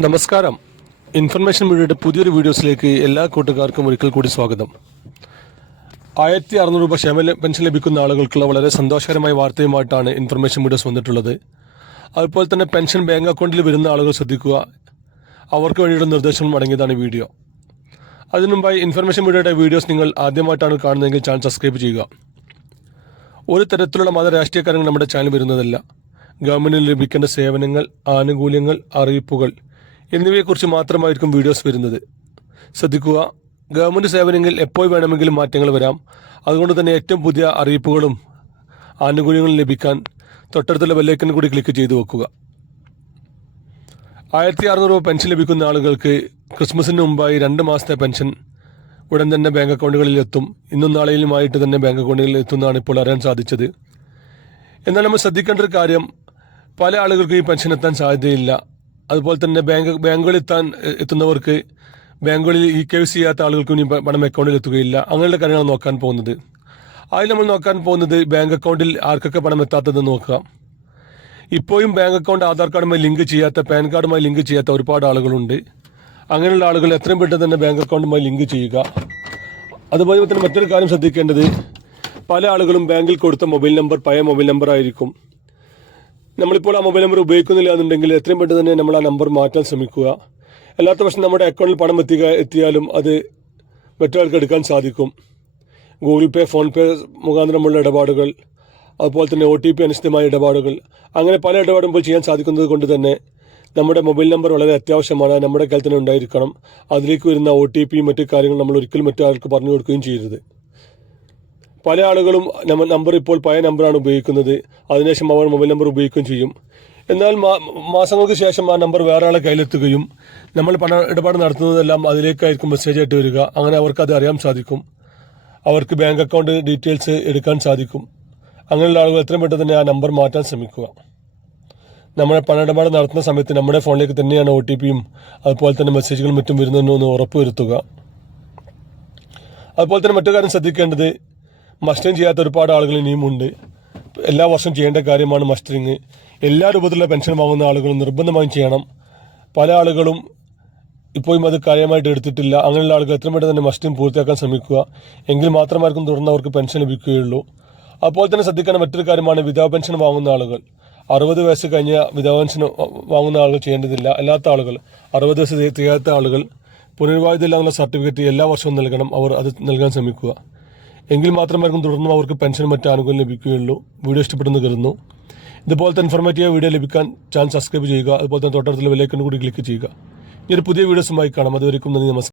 നമസ്കാരം. ഇൻഫർമേഷൻ മീഡിയയുടെ പുതിയൊരു വീഡിയോസിലേക്ക് എല്ലാ കൂട്ടുകാർക്കും ഒരിക്കൽ കൂടി സ്വാഗതം. 1600 രൂപ ക്ഷേമ പെൻഷൻ ലഭിക്കുന്ന ആളുകൾക്കുള്ള വളരെ സന്തോഷകരമായ വാർത്തയുമായിട്ടാണ് ഇൻഫർമേഷൻ മീഡിയോസ് വന്നിട്ടുള്ളത്. അതുപോലെ തന്നെ പെൻഷൻ ബാങ്ക് അക്കൗണ്ടിൽ വരുന്ന ആളുകൾ ശ്രദ്ധിക്കുക, അവർക്ക് വേണ്ടിയുള്ള നിർദ്ദേശങ്ങൾ അടങ്ങിയതാണ് വീഡിയോ. അതിനുമുമ്പായി ഇൻഫർമേഷൻ മീഡിയയുടെ വീഡിയോസ് നിങ്ങൾ ആദ്യമായിട്ടാണ് കാണുന്നതെങ്കിൽ ചാനൽ സബ്സ്ക്രൈബ് ചെയ്യുക. ഒരു തരത്തിലുള്ള മത രാഷ്ട്രീയ കാര്യങ്ങൾ നമ്മുടെ ചാനൽ വരുന്നതല്ല. ഗവൺമെൻറ്റിന് ലഭിക്കേണ്ട സേവനങ്ങൾ, ആനുകൂല്യങ്ങൾ, അറിയിപ്പുകൾ എന്നിവയെക്കുറിച്ച് മാത്രമായിരിക്കും വീഡിയോസ് വരുന്നത്. ശ്രദ്ധിക്കുക, ഗവൺമെൻറ് സേവനങ്ങളിൽ എപ്പോൾ വേണമെങ്കിലും മാറ്റങ്ങൾ വരാം. അതുകൊണ്ട് തന്നെ ഏറ്റവും പുതിയ അറിയിപ്പുകളും ആനുകൂല്യങ്ങളും ലഭിക്കാൻ തൊട്ടടുത്തുള്ള ബെല്ലൈക്കൺ കൂടി ക്ലിക്ക് ചെയ്തു വെക്കുക. 1600 രൂപ പെൻഷൻ ലഭിക്കുന്ന ആളുകൾക്ക് ക്രിസ്മസിന് മുമ്പായി 2 മാസത്തെ പെൻഷൻ ഉടൻ തന്നെ ബാങ്ക് അക്കൗണ്ടുകളിൽ എത്തും. ഇന്നും നാളെയിലുമായിട്ട് തന്നെ ബാങ്ക് അക്കൗണ്ടുകളിൽ എത്തുന്നതാണ് ഇപ്പോൾ അറിയാൻ സാധിച്ചത്. എന്നാൽ നമ്മൾ ശ്രദ്ധിക്കേണ്ട ഒരു കാര്യം, പല ആളുകൾക്കും ഈ പെൻഷൻ എത്താൻ സാധ്യതയില്ല. അതുപോലെ തന്നെ ബാങ്കുകളിൽ എത്തുന്നവർക്ക് ബാങ്കുകളിൽ KYC ചെയ്യാത്ത ആളുകൾക്കും ഇനി പണം അക്കൗണ്ടിൽ എത്തുകയില്ല. അങ്ങനെയുള്ള കാര്യങ്ങൾ നോക്കാൻ പോകുന്നത്. അതിൽ നമ്മൾ നോക്കാൻ പോകുന്നത് ബാങ്ക് അക്കൗണ്ടിൽ ആർക്കൊക്കെ പണം എത്താത്തതെന്ന് നോക്കുക. ഇപ്പോഴും ബാങ്ക് അക്കൗണ്ട് ആധാർ കാർഡുമായി ലിങ്ക് ചെയ്യാത്ത, പാൻ കാർഡുമായി ലിങ്ക് ചെയ്യാത്ത ഒരുപാട് ആളുകളുണ്ട്. അങ്ങനെയുള്ള ആളുകൾ എത്രയും പെട്ടെന്ന് തന്നെ ബാങ്ക് അക്കൗണ്ടുമായി ലിങ്ക് ചെയ്യുക. അതുപോലെ തന്നെ മറ്റൊരു കാര്യം ശ്രദ്ധിക്കേണ്ടത്, പല ആളുകളും ബാങ്കിൽ കൊടുത്ത മൊബൈൽ നമ്പർ പഴയ മൊബൈൽ നമ്പർ ആയിരിക്കും. നമ്മളിപ്പോൾ ആ മൊബൈൽ നമ്പർ ഉപയോഗിക്കുന്നില്ല എന്നുണ്ടെങ്കിൽ എത്രയും പെട്ടെന്ന് തന്നെ നമ്മൾ ആ നമ്പർ മാറ്റാൻ ശ്രമിക്കുക. അല്ലാത്ത പക്ഷം നമ്മുടെ അക്കൗണ്ടിൽ പണം എത്തിയാലും അത് മറ്റൊരാൾക്ക് എടുക്കാൻ സാധിക്കും. ഗൂഗിൾ പേ, ഫോൺ പേ മുഖാന്തരമുള്ള ഇടപാടുകൾ, അതുപോലെ തന്നെ OTP അനുസൃതമായ ഇടപാടുകൾ, അങ്ങനെ പല ഇടപാടും ഇപ്പോൾ ചെയ്യാൻ സാധിക്കുന്നത് കൊണ്ട് തന്നെ നമ്മുടെ മൊബൈൽ നമ്പർ വളരെ അത്യാവശ്യമാണ്. നമ്മുടെ കയ്യിൽ തന്നെ ഉണ്ടായിരിക്കണം. അതിലേക്ക് വരുന്ന OTP മറ്റു കാര്യങ്ങൾ നമ്മൾ ഒരിക്കലും മറ്റൊരാൾക്ക് പറഞ്ഞു കൊടുക്കുകയും ചെയ്യരുത്. പല ആളുകളും നമ്പർ ഇപ്പോൾ പഴയ നമ്പറാണ് ഉപയോഗിക്കുന്നത്. അതിനുശേഷം അവർ മൊബൈൽ നമ്പർ ഉപയോഗിക്കുകയും ചെയ്യും. എന്നാൽ മാസങ്ങൾക്ക് ശേഷം ആ നമ്പർ വേറെ ആളെ കയ്യിലെത്തുകയും നമ്മൾ പണ ഇടപാട് നടത്തുന്നതെല്ലാം അതിലേക്കായിരിക്കും മെസ്സേജ് ആയിട്ട് വരിക. അങ്ങനെ അവർക്കത് അറിയാൻ സാധിക്കും. അവർക്ക് ബാങ്ക് അക്കൗണ്ട് ഡീറ്റെയിൽസ് എടുക്കാൻ സാധിക്കും. അങ്ങനെയുള്ള ആളുകൾ എത്രയും പെട്ടെന്ന് തന്നെ ആ നമ്പർ മാറ്റാൻ ശ്രമിക്കുക. നമ്മുടെ പണ ഇടപാട് നടത്തുന്ന സമയത്ത് നമ്മുടെ ഫോണിലേക്ക് തന്നെയാണ് OTPയും അതുപോലെ തന്നെ മെസ്സേജുകളും മറ്റും വരുന്നതെന്ന് ഉറപ്പുവരുത്തുക. അതുപോലെ തന്നെ മറ്റു കാര്യം ശ്രദ്ധിക്കേണ്ടത്, മസ്റ്ററിങ് ചെയ്യാത്ത ഒരുപാട് ആളുകൾ ഇനിയും ഉണ്ട്. എല്ലാ വർഷവും ചെയ്യേണ്ട കാര്യമാണ് മസ്റ്ററിങ്. എല്ലാ രൂപത്തിലുള്ള പെൻഷൻ വാങ്ങുന്ന ആളുകളും നിർബന്ധമായും ചെയ്യണം. പല ആളുകളും ഇപ്പോഴും അത് കാര്യമായിട്ട് എടുത്തിട്ടില്ല. അങ്ങനെയുള്ള ആളുകൾ എത്രയും പെട്ടെന്ന് തന്നെ മസ്റ്ററിങ് പൂർത്തിയാക്കാൻ ശ്രമിക്കുക. എങ്കിൽ മാത്രമായിരിക്കും തുടർന്ന് അവർക്ക് പെൻഷൻ ലഭിക്കുകയുള്ളൂ. അതുപോലെ തന്നെ ശ്രദ്ധിക്കേണ്ട മറ്റൊരു കാര്യമാണ് വിധവ പെൻഷൻ വാങ്ങുന്ന ആളുകൾ. 60 വയസ്സ് കഴിഞ്ഞ വിധവ പെൻഷൻ വാങ്ങുന്ന ആളുകൾ ചെയ്യേണ്ടതില്ല. അല്ലാത്ത ആളുകൾ, 60 വയസ്സ് തികയാത്ത ആളുകൾ പുനർവിവാഹിതമില്ലാന്നുള്ള സർട്ടിഫിക്കറ്റ് എല്ലാ വർഷവും നൽകണം. അവർ അത് നൽകാൻ ശ്രമിക്കുക. എങ്കിൽ മാത്രമായിരിക്കും തുടർന്നും അവർക്ക് പെൻഷൻ മറ്റ് ആനുകൂല്യം ലഭിക്കുകയുള്ളൂ. വീഡിയോ ഇഷ്ടപ്പെടുന്നു കരുതുന്നു. ഇതുപോലത്തെ ഇൻഫോർമേറ്റീവ് വീഡിയോ ലഭിക്കാൻ ചാനൽ സബ്സ്ക്രൈബ് ചെയ്യുക. അതുപോലെ തന്നെ തൊട്ടടുത്തുള്ള ബെല്ലൈക്കൺ കൂടി ക്ലിക്ക് ചെയ്യുക. ഈ ഒരു പുതിയ വീഡിയോസുമായി കാണാം. അതുവരെയും നന്ദി, നമസ്കാരം.